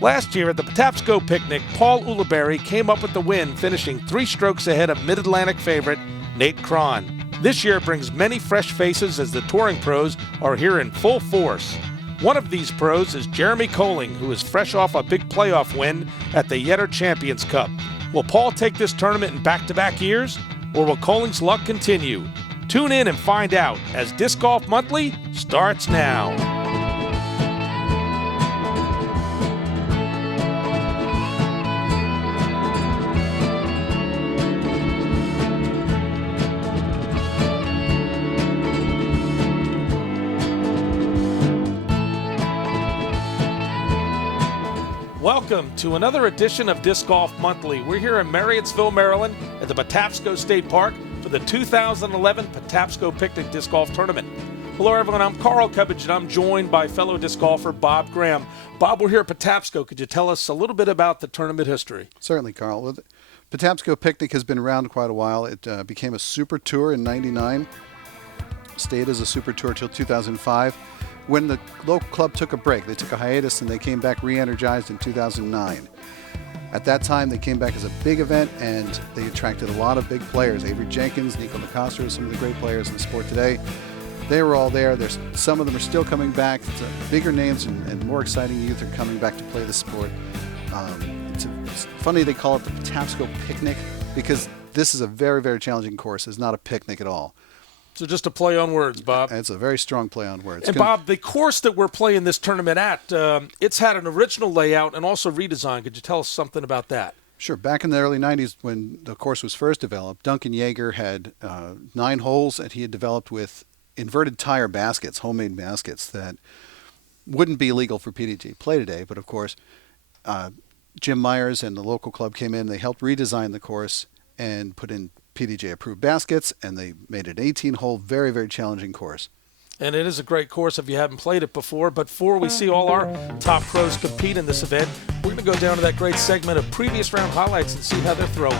Last year at the Patapsco picnic, Paul Ulibarri came up with the win, finishing 3 strokes ahead of Mid-Atlantic favorite Nate Cron. This year brings many fresh faces as the touring pros are here in full force. One of these pros is Jeremy Colling, who is fresh off a big playoff win at the Yetter Champions Cup. Will Paul take this tournament in back-to-back years, or will Colling's luck continue? Tune in and find out as Disc Golf Monthly starts now. Welcome to another edition of Disc Golf Monthly. We're here in Marriottsville, Maryland at the Patapsco State Park for the 2011 Patapsco Picnic Disc Golf Tournament. Hello everyone, I'm Carl Cubbage and I'm joined by fellow disc golfer Bob Graham. Bob, we're here at Patapsco. Could you tell us a little bit about the tournament history? Certainly, Carl. Well, the Patapsco Picnic has been around quite a while. It became a super tour in '99, stayed as a super tour till 2005. When the local club took a break, they took a hiatus and they came back re-energized in 2009. At that time, they came back as a big event and they attracted a lot of big players. Avery Jenkins, Nico Nicastro, some of the great players in the sport today. They were all there. Some of them are still coming back. Bigger names and more exciting youth are coming back to play the sport. It's funny they call it the Patapsco Picnic because this is a very, very challenging course. It's not a picnic at all. So just a play on words, Bob. It's a very strong play on words. And Bob, the course that we're playing this tournament at, it's had an original layout and also redesigned. Could you tell us something about that? Sure. Back in the early 90s when the course was first developed, Duncan Yeager had 9 holes that he had developed with inverted tire baskets, homemade baskets that wouldn't be legal for PDG play today. But of course, Jim Myers and the local club came in. They helped redesign the course and put in PDJ approved baskets, and they made it an 18-hole, very, very challenging course. And it is a great course if you haven't played it before. But before we see all our top pros compete in this event, we're going to go down to that great segment of previous round highlights and see how they're throwing.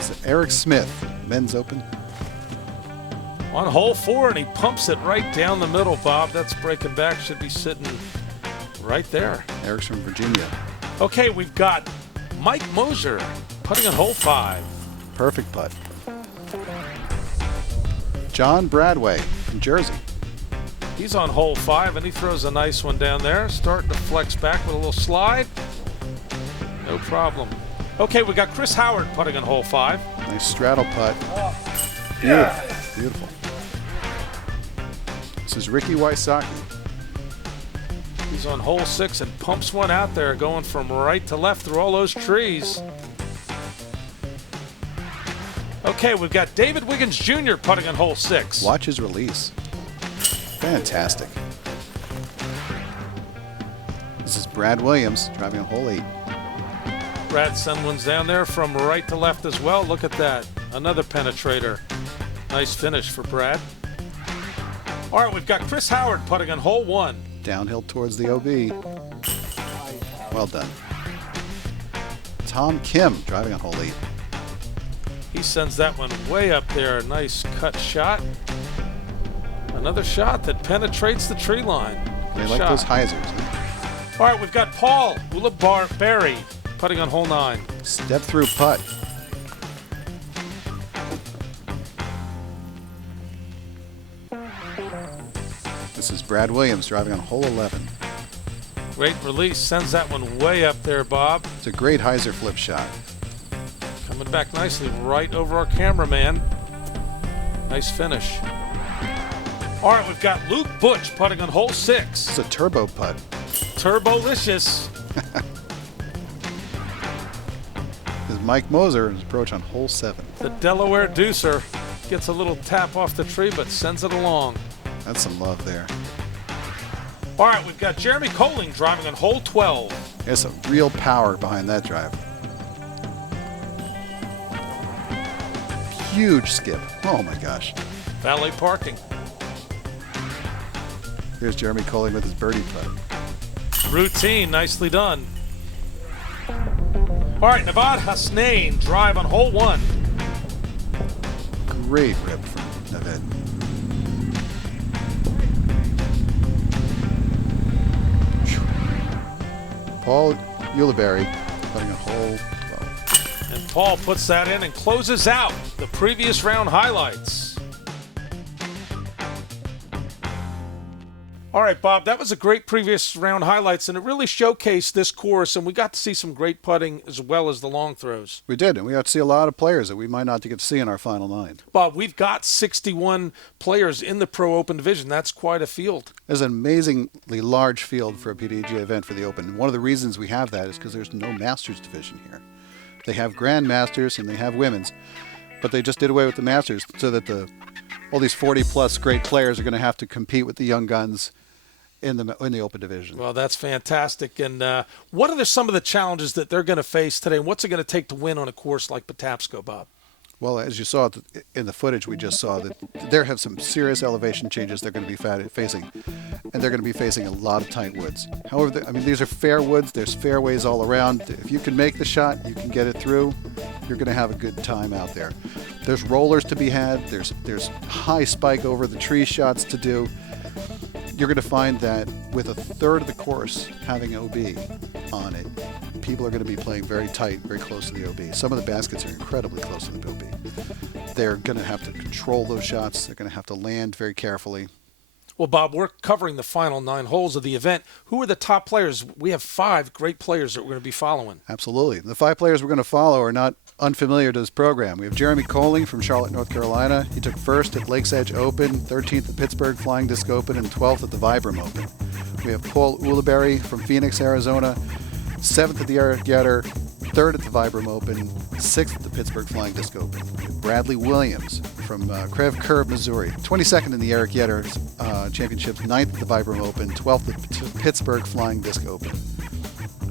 So Eric Smith, Men's Open. On hole 4, and he pumps it right down the middle, Bob. That's breaking back, should be sitting right there. Eric's from Virginia. Okay, we've got Mike Moser putting on hole 5. Perfect putt. John Bradway from Jersey. He's on hole 5 and he throws a nice one down there. Starting to flex back with a little slide. No problem. Okay, we got Chris Howard putting on hole 5. Nice straddle putt. Beautiful. Beautiful. This is Ricky WYSOCKI. He's on hole 6 and pumps one out there, going from right to left through all those trees. Okay, we've got David Wiggins Jr. putting on hole 6. Watch his release. Fantastic. This is Brad Williams driving on hole 8. Brad sent one's down there from right to left as well. Look at that. Another penetrator. Nice finish for Brad. All right, we've got Chris Howard putting on hole 1. Downhill towards the OB. Well done. Tom Kim driving on hole 8. He sends that one way up there. Nice cut shot. Another shot that penetrates the tree line. They like those hyzers. Huh? All right, we've got Paul Ulibarri putting on hole 9. Step through putt. This is Brad Williams driving on hole 11. Great release. Sends that one way up there, Bob. It's a great hyzer flip shot. Coming back nicely right over our cameraman. Nice finish. All right, we've got Luke Butch putting on hole 6. It's a turbo putt. Turbolicious. This is Mike Moser, his approach on hole 7. The Delaware Deucer gets a little tap off the tree, but sends it along. That's some love there. All right, we've got Jeremy Colling driving on hole 12. There's some real power behind that drive. Huge skip. Oh my gosh. Valet parking. Here's Jeremy Colling with his birdie putt. Routine, nicely done. All right, Navad Hasnain drive on hole 1. Great rip from Navad. Paul Ulibarri putting a hole 12. And Paul puts that in and closes out the previous round highlights. All right, Bob, that was a great previous round highlights, and it really showcased this course, and we got to see some great putting as well as the long throws. We did, and we got to see a lot of players that we might not get to see in our final 9. Bob, we've got 61 players in the Pro Open division. That's quite a field. There's an amazingly large field for a PDGA event for the Open. One of the reasons we have that is because there's no Masters division here. They have Grand Masters and they have Women's, but they just did away with the Masters so that all these 40-plus great players are going to have to compete with the young guns in the Open division. Well, that's fantastic. And what are some of the challenges that they're going to face today? And what's it going to take to win on a course like Patapsco, Bob? Well, as you saw in the footage we just saw, that there have some serious elevation changes they're going to be facing, and they're going to be facing a lot of tight woods. However, these are fair woods. There's fairways all around. If you can make the shot, you can get it through, you're going to have a good time out there. There's rollers to be had. There's high spike over the tree shots to do. You're going to find that with a third of the course having OB on it, people are going to be playing very tight, very close to the OB. Some of the baskets are incredibly close to the OB. They're going to have to control those shots. They're going to have to land very carefully. Well, Bob, we're covering the final 9 holes of the event. Who are the top players? We have 5 great players that we're going to be following. Absolutely. The 5 players we're going to follow are not unfamiliar to this program. We have Jeremy Colling from Charlotte, North Carolina. He took 1st at Lakes Edge Open, 13th at Pittsburgh Flying Disc Open, and 12th at the Vibram Open. We have Paul Ulibarri from Phoenix, Arizona, 7th at the Eric Yetter, 3rd at the Vibram Open, 6th at the Pittsburgh Flying Disc Open. Bradley Williams from Creve Coeur, Missouri, 22nd in the Eric Yetter Championships, 9th at the Vibram Open, 12th at the Pittsburgh Flying Disc Open.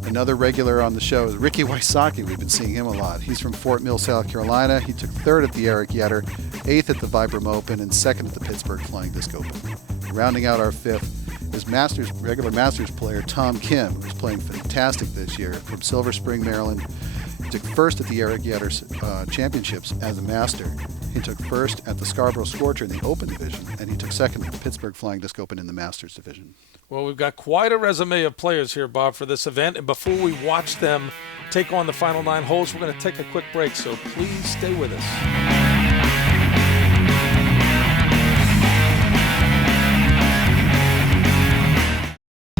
Another regular on the show is Ricky WYSOCKI. We've been seeing him a lot. He's from Fort Mill, South Carolina. He took 3rd at the Eric Yetter, 8th at the Vibram Open, and 2nd at the Pittsburgh Flying Disc Open. Rounding out our 5th is regular Masters player Tom Kim, who's playing fantastic this year from Silver Spring, Maryland. He took 1st at the Eric Yetter Championships as a Master. He took 1st at the Scarborough Scorcher in the Open division, and he took 2nd at the Pittsburgh Flying Disc Open in the Masters division. Well, we've got quite a resume of players here, Bob, for this event. And before we watch them take on the final 9 holes, we're going to take a quick break, so please stay with us.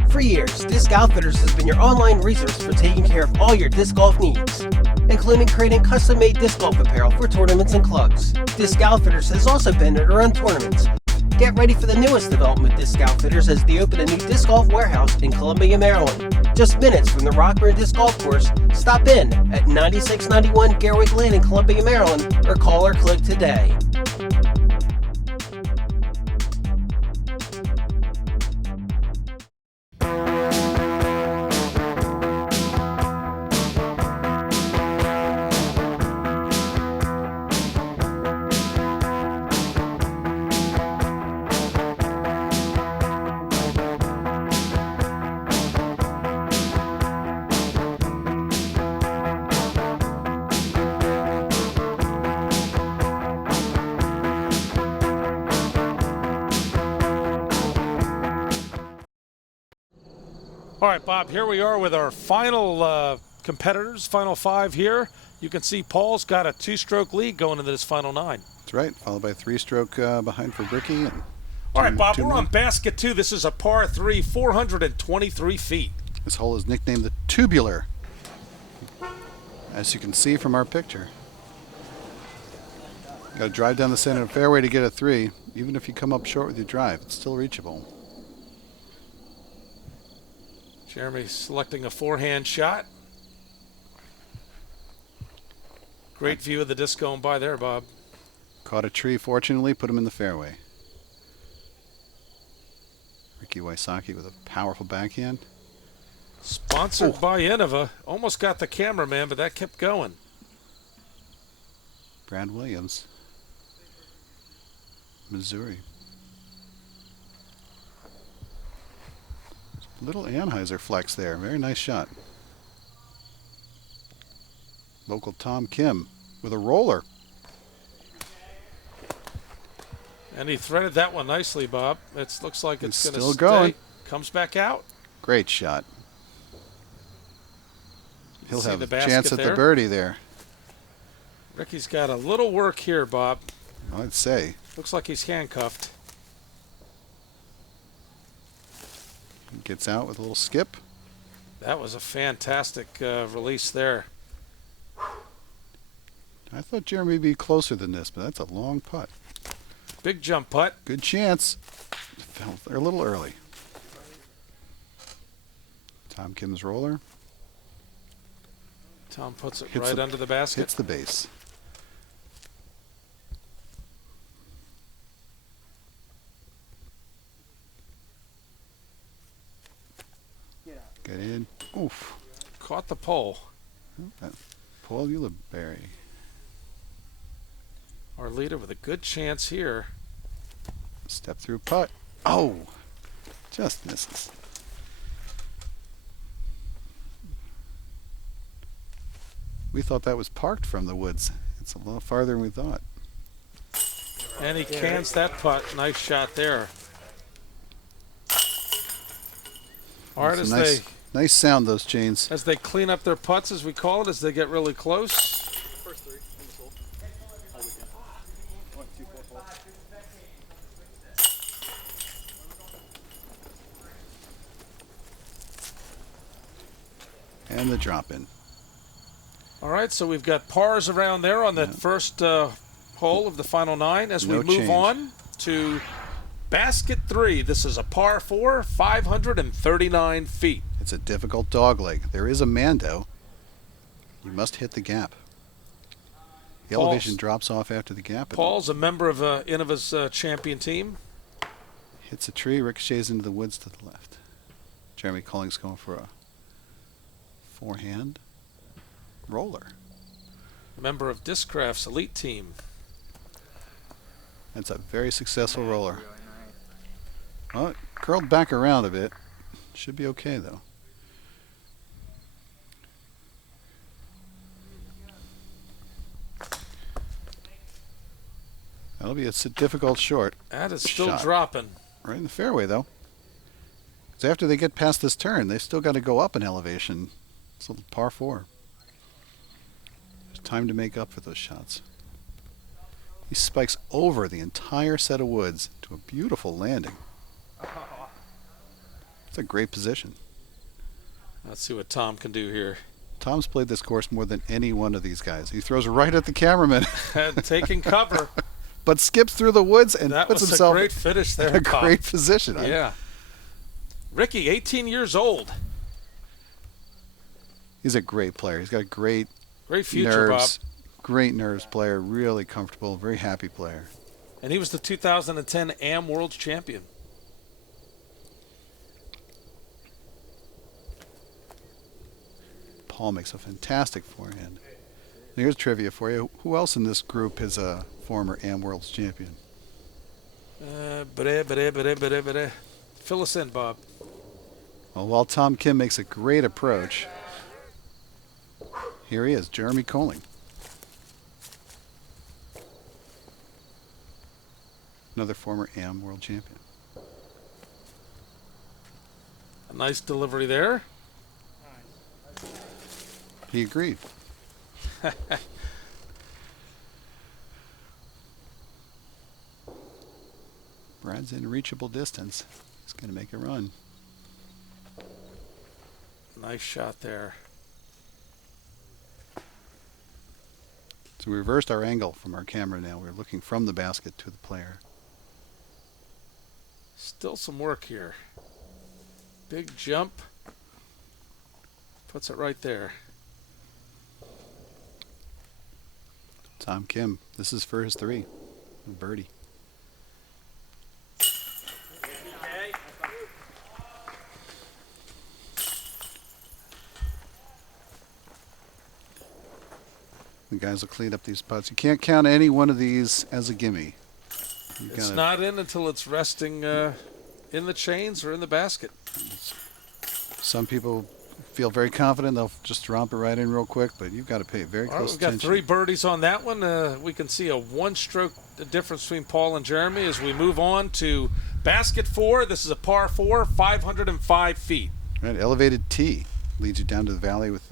For years, Disc Outfitters has been your online resource for taking care of all your disc golf needs, including creating custom-made disc golf apparel for tournaments and clubs. Disc Outfitters has also been at around tournaments. Get ready for the newest development with Disc Outfitters as they open a new disc golf warehouse in Columbia, Maryland. Just minutes from the Rockburn Disc Golf Course, stop in at 9691 Garwick Lane in Columbia, Maryland, or call or click today. All right, Bob, here we are with our final competitors, final 5 here. You can see Paul's got a 2-stroke lead going into this final 9. That's right, followed by a 3-stroke behind for Bricky. All right, Bob, we're on basket 2. This is a par 3, 423 feet. This hole is nicknamed the Tubular, as you can see from our picture. Got to drive down the center of the fairway to get a 3. Even if you come up short with your drive, it's still reachable. Jeremy selecting a forehand shot. Great view of the disc going by there, Bob. Caught a tree, fortunately, put him in the fairway. Ricky WYSOCKI with a powerful backhand. Sponsored by Innova. Almost got the cameraman, but that kept going. Brad Williams, Missouri. Little Anheuser flex there. Very nice shot. Local Tom Kim with a roller. And he threaded that one nicely, Bob. It looks like it's going to still going. Comes back out. Great shot. He'll See have the a basket chance at there? the birdie there. Ricky's got a little work here, Bob. I'd say. Looks like he's handcuffed. He gets out with a little skip. That was a fantastic release there. I thought Jeremy would be closer than this, but that's a long putt. Big jump putt. Good chance. Fell there a little early. Tom Kim's roller. Tom puts it Hits right the- under the basket. Hits the base. Get in. Oof. Caught the pole. Paul Ulibarri. Our leader with a good chance here. Step through putt. Oh! Just misses. We thought that was parked from the woods. It's a little farther than we thought. And he cans that putt. Nice shot there. All right, It's as a nice, nice sound, those chains. they clean up their putts, as we call it, as they get really close. First three in this hole. All weekend. 1, 2, 4, 4. And the drop in. All right, so we've got pars around there on that first hole of the final 9. As we No move change. on to basket 3, this is a par 4, 539 feet. It's a difficult dog leg. There is a Mando. You must hit the gap. The Paul's- elevation drops off after the gap. and Paul's a member of Innova's champion team. hits a tree, ricochets into the woods to the left. Jeremy Colling's going for a forehand roller. Member of Discraft's elite team. That's a very successful roller. Well, it curled back around a bit. Should be okay, though. That'll be a difficult short. That is still Shot. dropping. Right in the fairway, though. Because after they get past this turn, they've still got to go up in elevation. It's a par 4. There's time to make up for those shots. He spikes over the entire set of woods to a beautiful landing. It's a great position. Let's see what Tom can do here. Tom's played this course more than any one of these guys. He throws right at the cameraman, And taking cover. but skips through the woods and That puts was a himself great finish there, in a Tom. great position. Yeah. Ricky, 18 years old. He's a great player. He's got great Great future, nerves. Bob. Great nerves player. Really comfortable. Very happy player. And he was the 2010 AM World Champion. Paul makes a fantastic forehand. Here's trivia for you. Who else in this group is a former AM World's champion? Fill us in, Bob. Well, while Tom Kim makes a great approach, here he is, Jeremy Colling. Another former AM World champion. A nice delivery there. He agreed. Brad's in reachable distance. He's going to make a run. Nice shot there. So we reversed our angle from our camera now. We're looking from the basket to the player. Still some work here. Big jump. Puts it right there. Tom Kim, this is for his 3. Birdie. The guys will clean up these putts. You can't count any one of these as a gimme. You It's gotta- not in until it's resting in the chains or in the basket. Some people feel very confident. They'll just romp it right in real quick, but you've got to pay very All right, close we've got attention. 3 birdies on that one. We can see a 1-stroke difference between Paul and Jeremy as we move on to basket 4. This is a par 4, 505 feet. Right, elevated tee leads you down to the valley with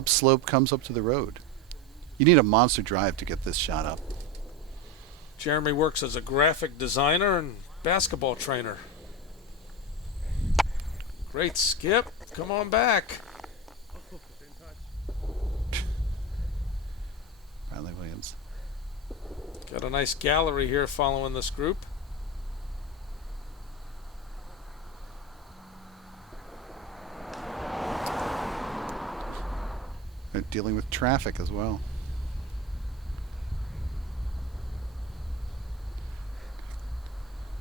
upslope comes up to the road. You need a monster drive to get this shot up. Jeremy works as a graphic designer and basketball trainer. Great skip. Come on back. Riley Williams. Got a nice gallery here following this group. They're dealing with traffic as well.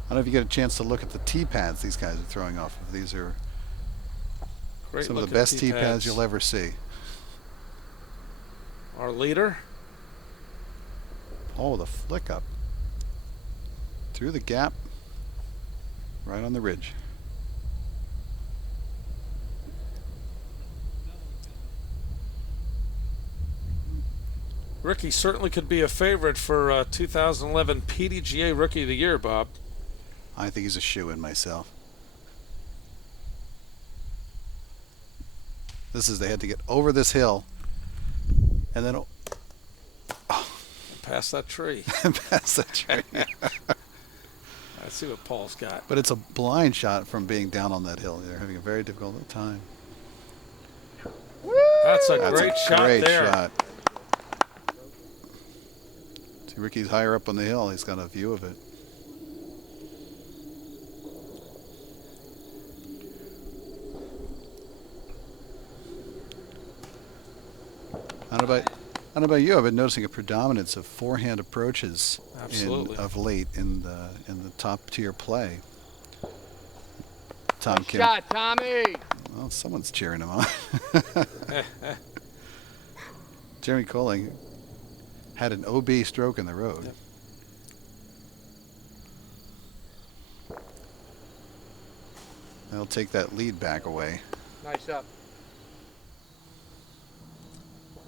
I don't know if you get a chance to look at the tee pads these guys are throwing off of. These are Great some of the looking best tee pads. pads you'll ever see. Our leader. Oh, the flick up. Through the gap. Right on the ridge. Ricky certainly could be a favorite for 2011 PDGA Rookie of the Year, Bob. I think he's a shoo-in myself. This is, they had to get over this hill and then Past that tree. past that tree. Let's see what Paul's got. But it's a blind shot from being down on that hill. They're having a very difficult time. That's a That's great a shot great there. shot. See, Ricky's higher up on the hill. He's got a view of it. I don't know about you. I've been noticing a predominance of forehand approaches Absolutely. of late in the top tier play. Tom Kim. Shot, Tommy. Well, someone's cheering him on. Jeremy Colling had an OB stroke in the road. Yep. They'll take that lead back away. Nice up.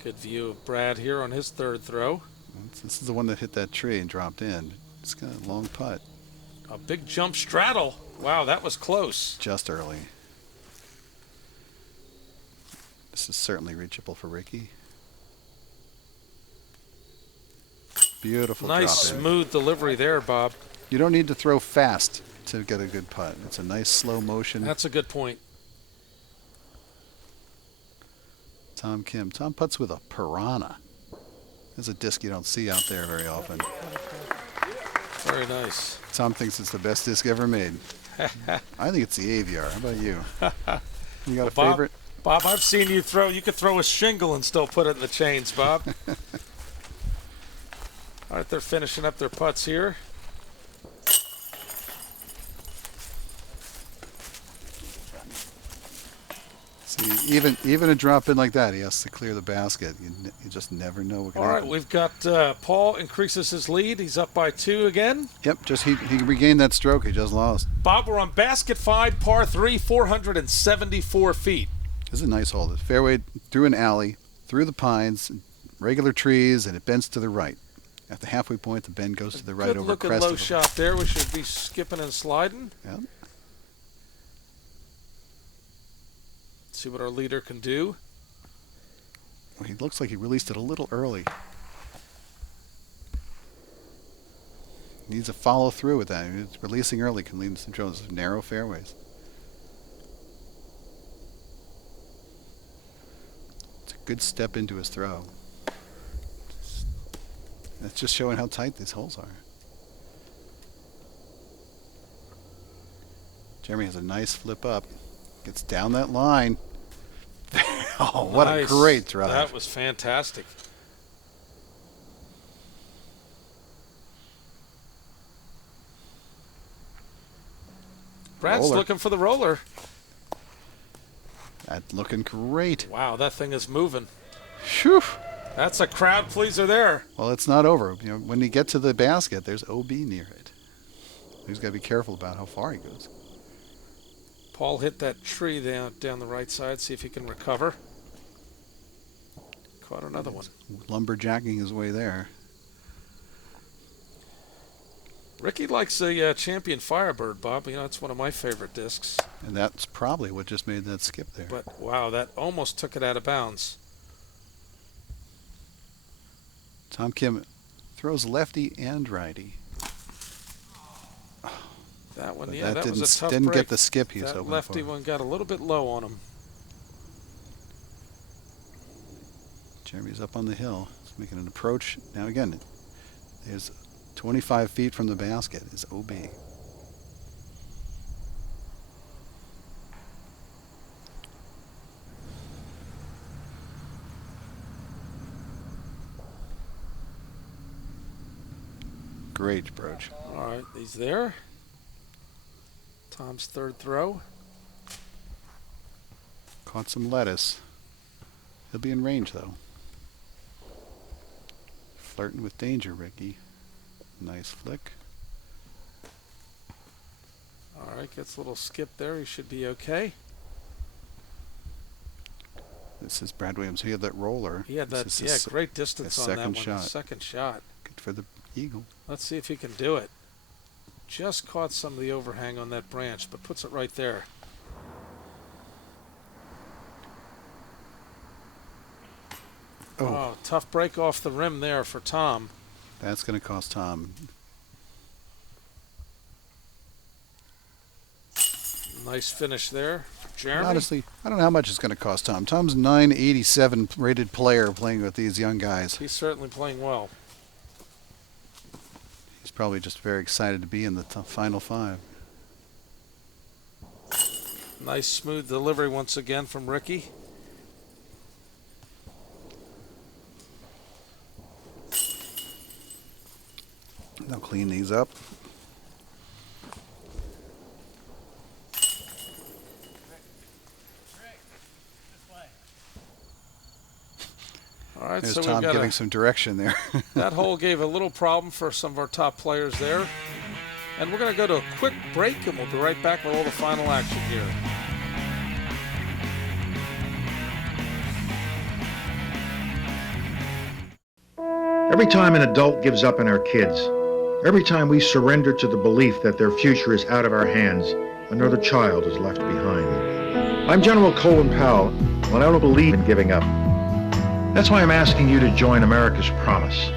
Good view of Brad here on his third throw. This is the one that hit that tree and dropped in. It's got a long putt. A big jump straddle. Wow, that was close. Just early. This is certainly reachable for Ricky. Beautiful Nice drop in. smooth delivery there, Bob. You don't need to throw fast to get a good putt. It's a nice slow motion. That's a good point. Tom Kim. Tom putts with a piranha. There's a disc you don't see out there very often. Very nice. Tom thinks it's the best disc ever made. I think it's the Aviar. How about you? You got a Bob, favorite? Bob, I've seen you throw. You could throw a shingle and still put it in the chains, Bob. All right, they're finishing up their putts here. See, even a drop in like that, he has to clear the basket. You just never know what can All right, happen. we've got Paul increases his lead. He's up by 2 again. Yep, just he regained that stroke he just lost. Bob, we're on basket 5, par 3, 474 feet. This is a nice hole. The fairway through an alley, through the pines, regular trees, and it bends to the right. At the halfway point, the bend goes to the right Good over looking crest low of the- shot there. We should be skipping and sliding. Yep. See what our leader can do. Well, he looks like he released it a little early. Needs to follow through with that. Releasing early can lead to some trouble. Narrow fairways. It's a good step into his throw. That's just showing how tight these holes are. Jeremy has a nice flip up. Gets down that line. Oh, what Nice. a great drive. That was fantastic. Brad's Roller. looking for the roller. That's looking great. Wow, that thing is moving. Phew. That's a crowd pleaser there. Well, it's not over. You know, when you get to the basket, there's OB near it. He's got to be careful about how far he goes. Paul hit that tree down the right side. See if he can recover. Caught another one. Lumberjacking his way there. Ricky likes a Champion Firebird, Bob. You know, it's one of my favorite discs. And that's probably what just made that skip there. But, wow, that almost took it out of bounds. Tom Kim throws lefty and righty. That one, But yeah, that was a tough didn't break. get the skip he was That hoping lefty for. one got a little bit low on him. Jeremy's up on the hill. He's making an approach. Now again, there's 25 feet from the basket is OB. Great approach. All right, he's there. Tom's third throw. Caught some lettuce. He'll be in range though. Flirting with danger, Ricky. Nice flick. All right, gets a little skip there. He should be okay. This is Brad Williams. He had that roller. He had that, This is yeah, his great distance on that second one. shot. Second shot. Good for the eagle. Let's see if he can do it. Just caught some of the overhang on that branch, but puts it right there. Oh, tough break off the rim there for Tom. That's going to cost Tom. Nice finish there for Jeremy. Honestly, I don't know how much it's going to cost Tom. Tom's 987 rated player playing with these young guys. He's certainly playing well. He's probably just very excited to be in the final five. Nice smooth delivery once again from Ricky. They'll clean these up. All right, There's so Tom we've got giving some direction there. that hole gave a little problem for some of our top players there. And we're going to go to a quick break, and we'll be right back with all the final action here. Every time an adult gives up on our kids, every time we surrender to the belief that their future is out of our hands, another child is left behind. I'm General Colin Powell, and I don't believe in giving up. That's why I'm asking you to join America's Promise.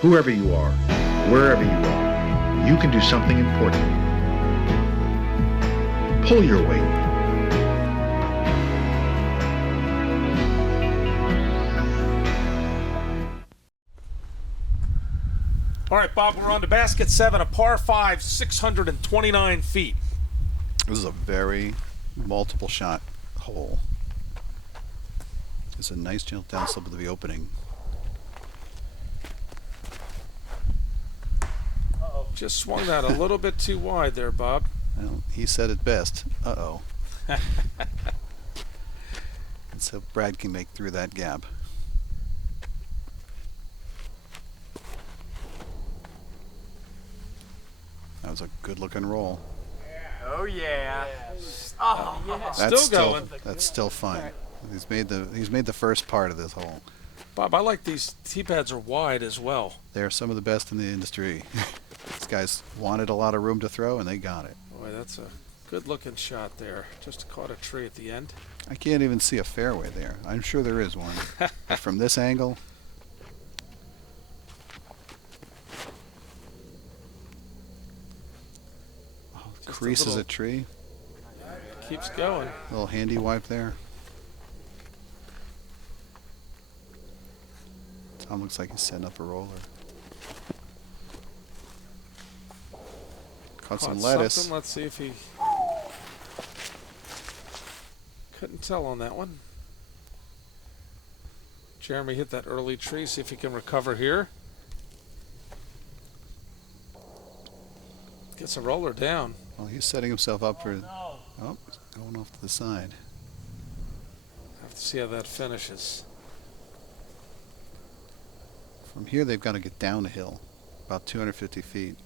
Whoever you are, wherever you are, you can do something important. Pull your weight. All right, Bob, we're on to basket 7, a par 5, 629 feet. This is a very multiple shot hole. It's a nice gentle downslope of the opening. Just swung that a little bit too wide there, Bob. Well, he said it best. Uh-oh. And so Brad can make through that gap. That was a good-looking roll. Oh yeah. Oh, That's Still going. That's still fine. He's made the first part of this hole. Bob, I like these tee pads are wide as well. They're some of the best in the industry. These guys wanted a lot of room to throw, and they got it. Boy, that's a good-looking shot there. Just caught a tree at the end. I can't even see a fairway there. I'm sure there is one. But from this angle, Just a creases little- a tree. Keeps going. Little handy wipe there. Tom looks like he's setting up a roller. Caught some lettuce. Something. Let's see if he... Couldn't tell on that one. Jeremy hit that early tree. See if he can recover here. Gets a roller down. Well, he's setting himself up for... Oh, he's going off to the side. Have to see how that finishes. From here, they've got to get down a hill, about 250 feet.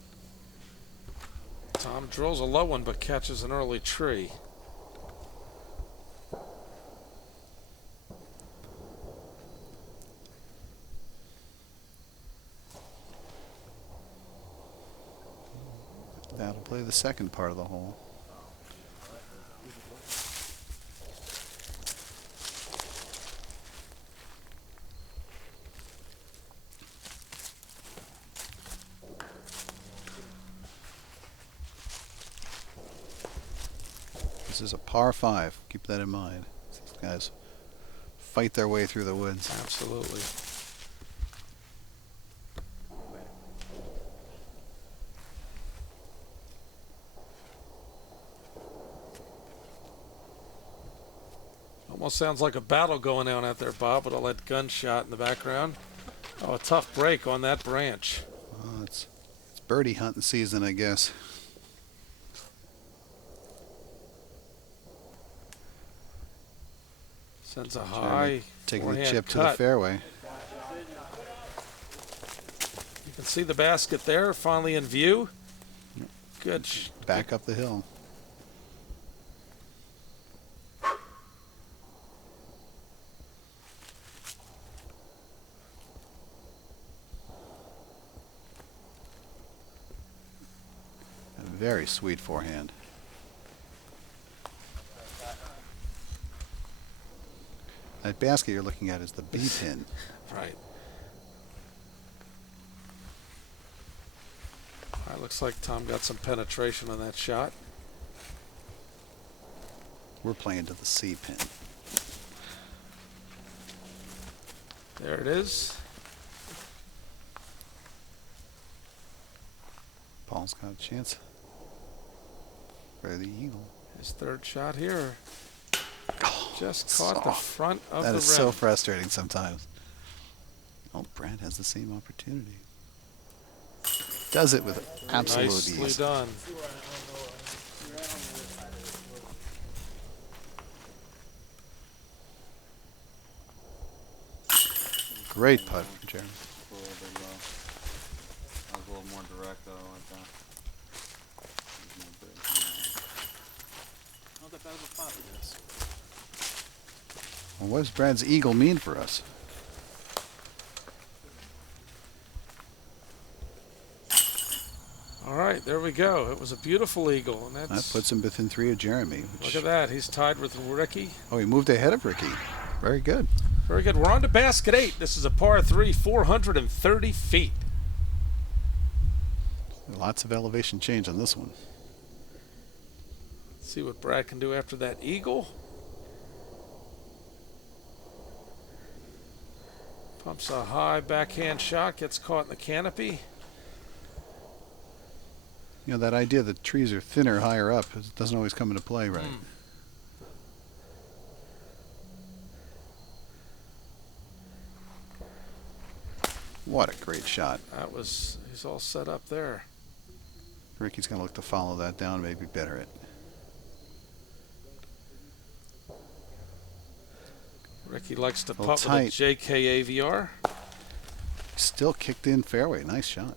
Tom drills a low one but catches an early tree. That'll play the second part of the hole. This is a par 5. Keep that in mind. These guys fight their way through the woods. Absolutely. Almost sounds like a battle going on out there, Bob, with all that gunshot in the background. Oh, a tough break on that branch. Oh, it's birdie hunting season, I guess. Sends a high Taking the forehand chip to cut. the fairway. You can see the basket there, finally in view. Good. Back up the hill. A very sweet forehand. That basket you're looking at is the B pin. Right. All right, looks like Tom got some penetration on that shot. We're playing to the C pin. There it is. Paul's got a chance for the eagle. His third shot here. Oh, Just caught the front of that the is rim. so frustrating sometimes. Oh, Brad has the same opportunity. Does it with absolute Nicely ease. done. Great putt from Jeremy. I was a little more direct though, like that. Not that bad of a pop, I guess. Well, what does Brad's eagle mean for us? All right, there we go. It was a beautiful eagle. And That that's, puts him within 3 of Jeremy. look at that. He's tied with Ricky. Oh, he moved ahead of Ricky. Very good. Very good. We're on to basket 8. This is a par 3, 430 feet. Lots of elevation change on this one. See what Brad can do after that eagle. Pumps a high backhand shot, gets caught in the canopy. You know, that idea that trees are thinner higher up doesn't always come into play, right? What a great shot. That was, he's all set up there. Ricky's going to look to follow that down, maybe better it. Ricky likes to Little putt with a tight. JK AVR. Still kicked in fairway. Nice shot.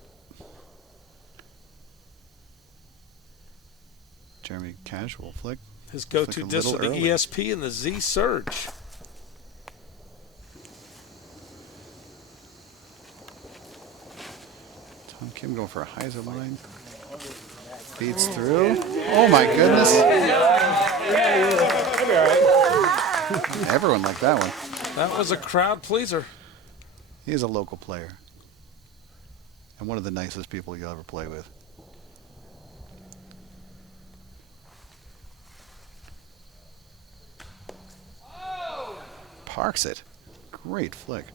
Jeremy, casual flick. His go-to like a disc little with the early. ESP and the Z Surge. Tom Kim going for a hyzer line. Beats through. Oh my goodness. Everyone liked that one. That was a crowd pleaser. He is a local player. And one of the nicest people you'll ever play with. Parks it. Great flick.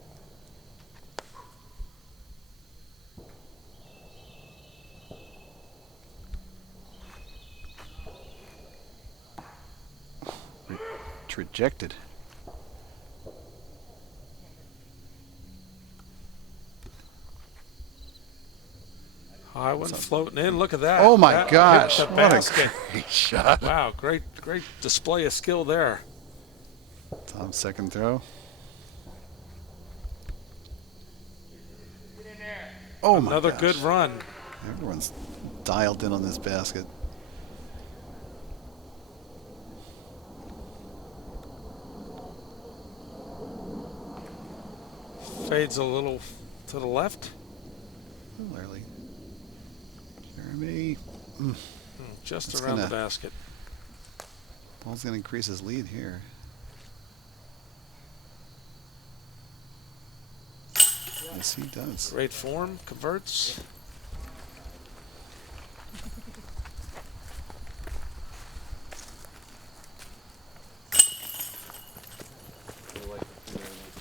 Trajected. High one floating in. Look at that. Oh my That hit gosh. the What basket. a great shot. Wow, great display of skill there. Tom's second throw. Oh my Another gosh. good run. Everyone's dialed in on this basket. Fades a little to the left. A little early. Jeremy. Just That's around the gonna- basket. Paul's going to increase his lead here. Yes, he does. Great form. Converts.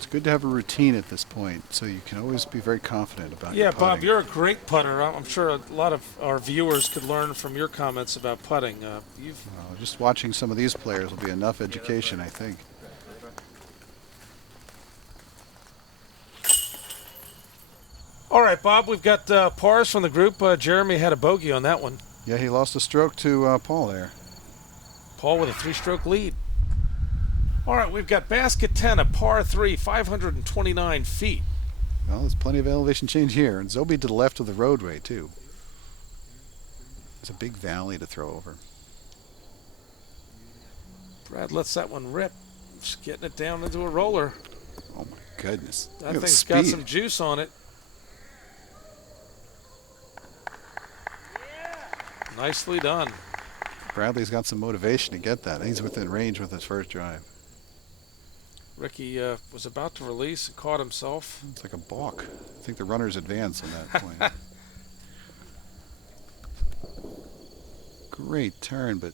good to have a routine at this point, so you can always be very confident about Yeah, your Bob, putting. you're a great putter. I'm sure a lot of our viewers could learn from your comments about putting. Just watching some of these players will be enough education, I think. All right, Bob, we've got pars from the group. Jeremy had a bogey on that one. Yeah, he lost a stroke to Paul there. Paul with a 3-stroke lead. All right, we've got basket 10, a par 3, 529 feet. Well, there's plenty of elevation change here. And Zobe to the left of the roadway, too. There's a big valley to throw over. Brad lets that one rip. Just getting it down into a roller. Oh, my goodness. That Look at the thing's got speed. some juice on it. Nicely done. Bradley's got some motivation to get that. He's within range with his first drive. Ricky was about to release and caught himself. It's like a balk. I think the runner's advanced on that point. Great turn, but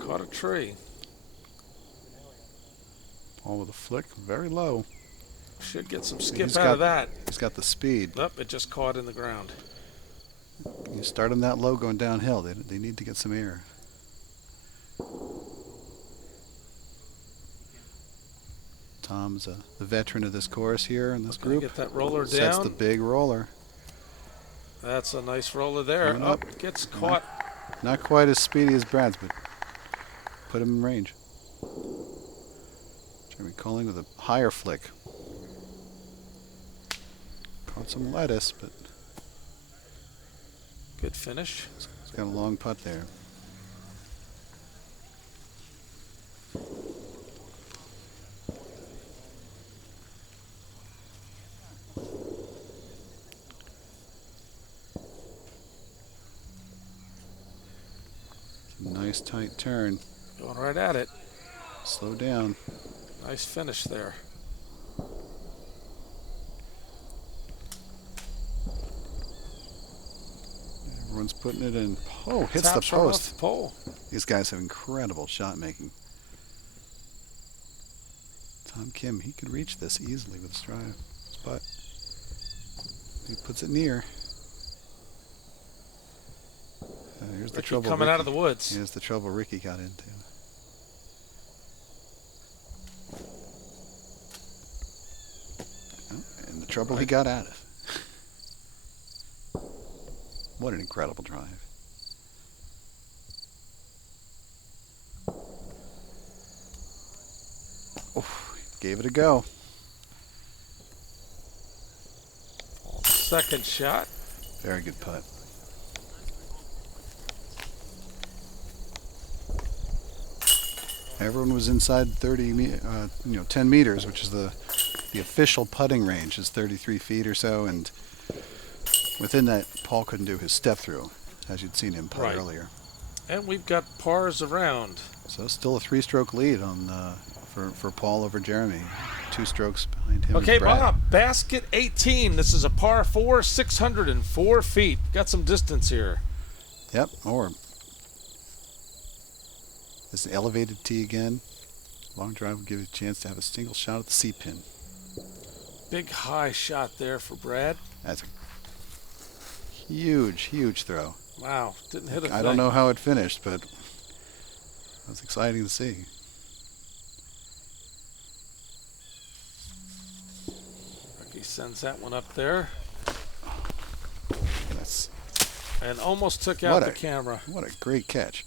Caught a tree. Paul with a flick, very low. Should get some He's skip got- out of that. He's got the speed. Nope, it just caught in the ground. You start them that low going downhill. They need to get some air. Tom's the veteran of this course here in this Gonna group. get that roller Sets down. the big roller. That's a nice roller there. Coming Up, up. gets caught. Not quite as speedy as Brad's, but put him in range. Jeremy Colling with a higher flick. Caught some lettuce, but Good finish. he's got a long putt there. Nice tight turn. Going right at it. Slow down. Nice finish there. Everyone's putting it in. Oh, hits Taps the right off post. the pole. These guys have incredible shot making. Tom Kim, he could reach this easily with his drive. But he puts it near. Here's the Ricky trouble. coming out of Ricky- the woods. Here's the trouble Ricky got into. Oh, and the trouble he got out of. What an incredible drive. Oof, gave it a go. Second shot. Very good putt. Everyone was inside 10 meters, which is the official putting range is 33 feet or so, and within that, Paul couldn't do his step through, as you'd seen him putt Right. earlier. And we've got pars around. So still a 3-stroke lead on for Paul over Jeremy. 2 strokes behind him. Okay, is Brad. Bob, basket 18. This is a par 4, 604 feet. Got some distance here. Yep, or this elevated tee again. Long drive will give you a chance to have a single shot at the C pin. Big high shot there for Brad. That's a huge, huge throw. Wow, didn't hit it. I don't know how it finished, but it was exciting to see. Ricky sends that one up there That's and almost took out What the a- camera. what a great catch.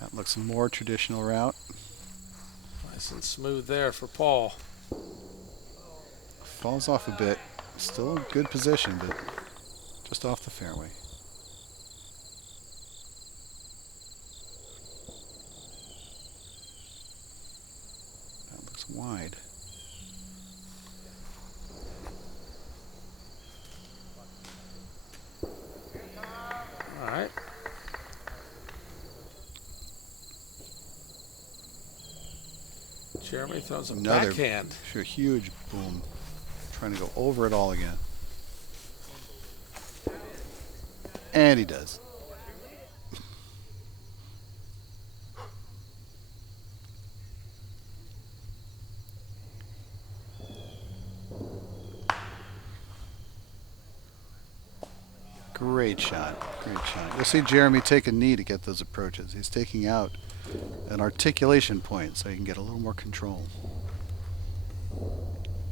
That looks more traditional route. Nice and smooth there for Paul. Falls off a bit. Still in good position, but just off the fairway. That looks wide. All right. Jeremy throws a Another backhand. sure, huge boom. Trying to go over it all again. And he does. Great shot. Great shot. You'll see Jeremy take a knee to get those approaches. He's taking out an articulation point so he can get a little more control.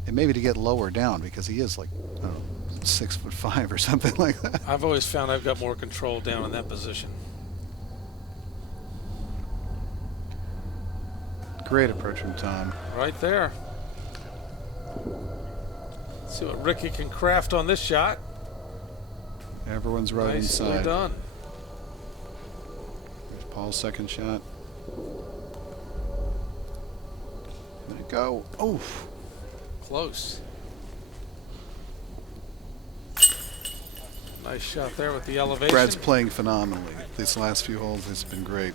And maybe to get lower down because he is like, I don't know, 6'5" or something like that. I've always found I've got more control down in that position. Great approach from Tom. Right there. Let's see what Ricky can craft on this shot. Everyone's right Nicely inside. done. There's Paul's second shot. Let it go. Oof. Close. Nice shot there with the elevation. Brad's playing phenomenally. These last few holes, it's been great.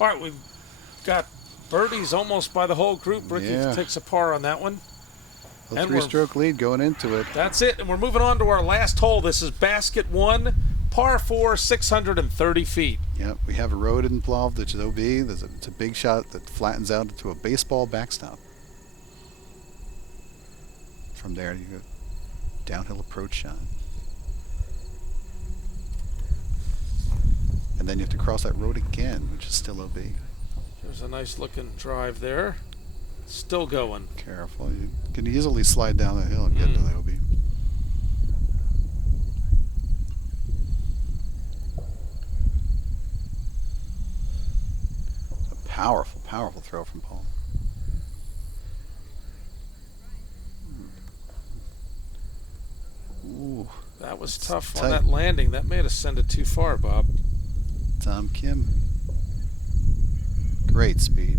All right, we've got birdies almost by the whole group. Ricky Yeah. takes a par on that one. A And we're- three-stroke lead going into it. That's it, and we're moving on to our last hole. This is basket 1, par 4, 630 feet. Yep, we have a road involved, which is OB. It's a big shot that flattens out into a baseball backstop. From there, you go downhill approach shot. And then you have to cross that road again, which is still OB. There's a nice looking drive there. Still going. Careful. You can easily slide down the hill and get to the OB. A powerful, powerful throw from Paul. Ooh, That was tough tight. on that landing. That may have sent it too far, Bob. Tom Kim. Great speed.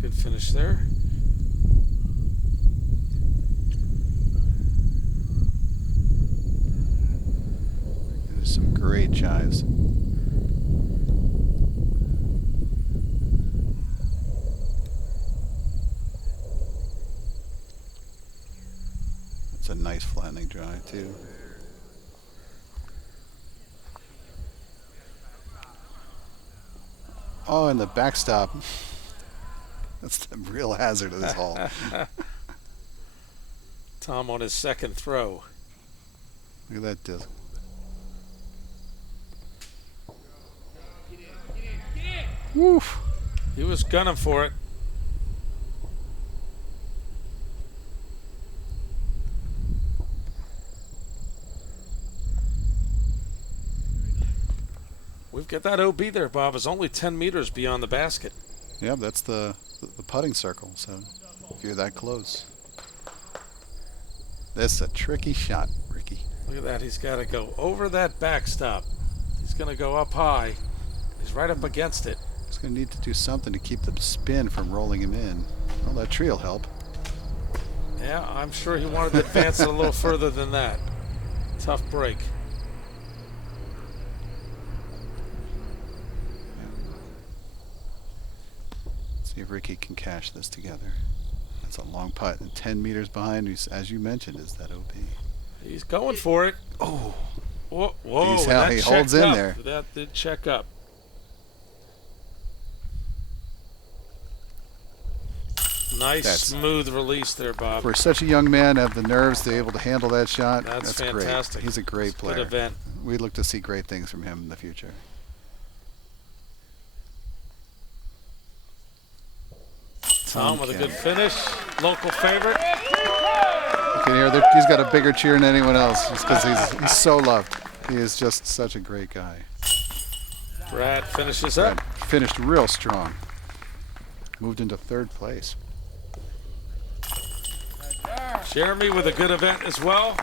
Good finish there. There's some great chives. It's a nice flattening drive too. Oh, and the backstop. That's the real hazard of this hole. Tom on his second throw. Look at that disc. Woof. He was gunning for it. We've got that OB there, Bob. Is only 10 meters beyond the basket. Yeah, that's the putting circle. So if you're that close, that's a tricky shot, Ricky. Look at that. He's got to go over that backstop. He's going to go up high. He's right up against it. He's going to need to do something to keep the spin from rolling him in. Well, that tree will help. Yeah, I'm sure he wanted to advance it a little further than that. Tough break. See if Ricky can cash this together. That's a long putt, and 10 meters behind, as you mentioned, is that OB. He's going for it. Oh, Whoa, whoa. He's and how that he holds checked in up. there. That did check up. Nice That's- smooth release there, Bob. for such a young man to have the nerves to be able to handle that shot, That's great. fantastic. He's a great It's a player. good event. We look to see great things from him in the future. Tom with a Kim. good finish. Local favorite. You can hear that he's got a bigger cheer than anyone else just because he's so loved. He is just such a great guy. Brad finishes up. Brad finished real strong. Moved into third place. Jeremy with a good event as well.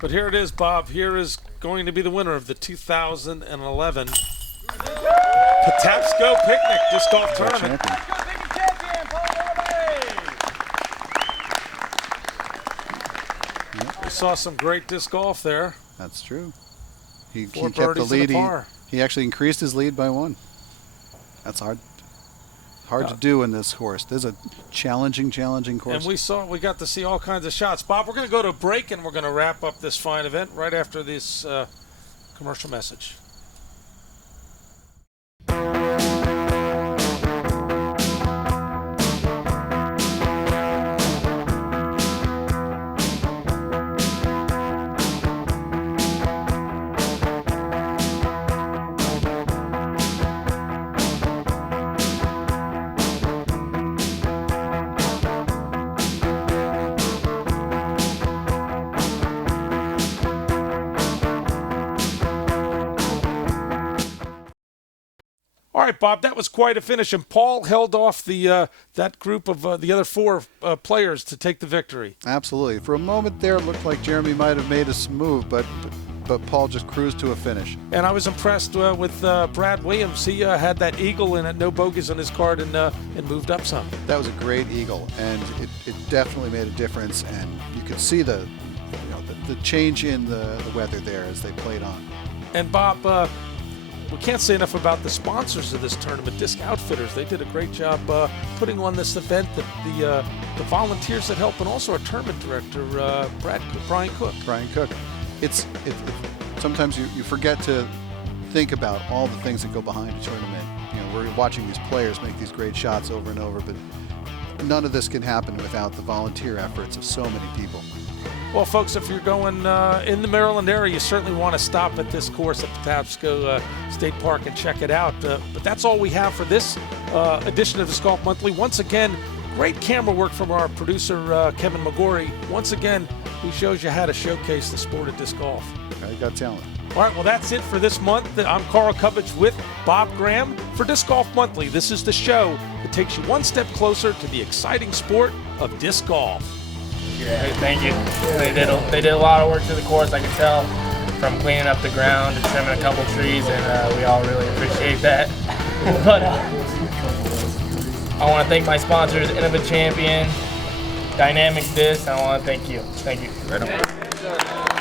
But here it is, Bob. Here is going to be the winner of the 2011 Patapsco Picnic Disc Golf Our Tournament. champion. We saw some great disc golf there. That's true. He 4 kept the birdies and a lead. par. He actually increased his lead by 1. That's hard Hard to do in this course. This is a challenging course. And we got to see all kinds of shots. Bob, we're going to go to a break, and we're going to wrap up this fine event right after this commercial message. All right, Bob, that was quite a finish, and Paul held off the that group of the other four players to take the victory. Absolutely. For a moment there, it looked like Jeremy might have made a move, but Paul just cruised to a finish. And I was impressed with Brad Williams. He had that eagle and had no bogeys on his card and moved up some. That was a great eagle, and it definitely made a difference, and you could see the change in the weather there as they played on. And Bob, we can't say enough about the sponsors of this tournament, Disc Outfitters. They did a great job putting on this event. The volunteers that help, and also our tournament director, Brian Cook. Brian Cook. It's sometimes you forget to think about all the things that go behind a tournament. We're watching these players make these great shots over and over, but none of this can happen without the volunteer efforts of so many people. Well, folks, if you're going in the Maryland area, you certainly want to stop at this course at Patapsco State Park and check it out. But that's all we have for this edition of Disc Golf Monthly. Once again, great camera work from our producer, Kevin McGorry. Once again, he shows you how to showcase the sport of disc golf. You got talent. All right, well, that's it for this month. I'm Carl Covich with Bob Graham for Disc Golf Monthly. This is the show that takes you one step closer to the exciting sport of disc golf. Yeah, thank you. They did a lot of work to the course, I can tell, from cleaning up the ground to trimming a couple trees, and we all really appreciate that. But I want to thank my sponsors, Innova Champion, Dynamic Disc, and I want to thank you. Thank you. Right on.